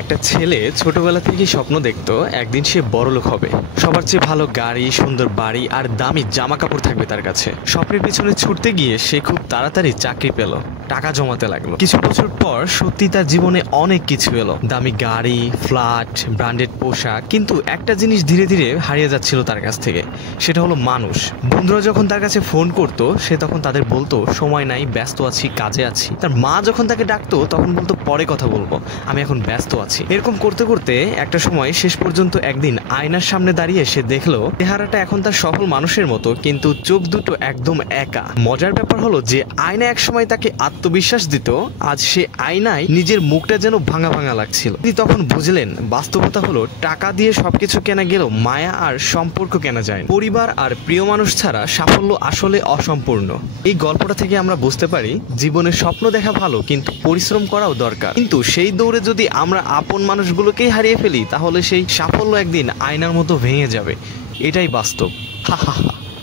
একটা ছেলে ছোটবেলা থেকেই স্বপ্ন দেখতো একদিন সে বড়লোক হবে। সবার চেয়ে ভালো গাড়ি, সুন্দর বাড়ি আর দামি জামা কাপড় থাকবে তার কাছে। স্বপ্নের পিছনে ছুটতে গিয়ে সে খুব তাড়াতাড়ি চাকরি পেল, টাকা জমাতে লাগলো। কিছু বছর পর সত্যি তার জীবনে অনেক কিছু এলো, দামি গাড়ি, ফ্ল্যাট, ব্র্যান্ডেড পোশাক। কিন্তু একটা জিনিস ধীরে ধীরে হারিয়ে যাচ্ছিল তার কাছ থেকে, সেটা হলো মানুষ। বন্ধুরা যখন তার কাছে ফোন করতো সে তখন তাদের বলতো সময় নাই, ব্যস্ত আছি, কাজে আছি। তার মা যখন তাকে ডাকতো তখন বলতো পরে কথা বলবো, আমি এখন ব্যস্ত আছি। এরকম করতে করতে একটা সময় শেষ পর্যন্ত একদিন আয়নার সামনে দাঁড়িয়ে সে দেখলো চেহারাটা এখন তার সফল মানুষের মতো, কিন্তু চোখ দুটো একদম একা। মজার ব্যাপার হলো যে আয়না একসময় তাকে আত্মবিশ্বাস দিত, আজ সে আয়নায় নিজের মুখটা যেন ভাঙা ভাঙা লাগছিল। তিনি তখন বুঝলেন বাস্তবতা হলো টাকা দিয়ে সবকিছু কেনা গেলেও মায়া আর সম্পর্ক কেনা যায় না। পরিবার আর প্রিয় মানুষ ছাড়া সাফল্য আসলে অসম্পূর্ণ। এই গল্পটা থেকে আমরা বুঝতে পারি জীবনে স্বপ্ন দেখা ভালো, কিন্তু পরিশ্রম করাও দরকার। কিন্তু সেই দৌড়ে যদি আমরা আপন মানুষগুলোকেই হারিয়ে ফেলি তাহলে সেই সাফল্য একদিন আয়নার মতো ভেঙে যাবে। এটাই বাস্তব। হা হা হা।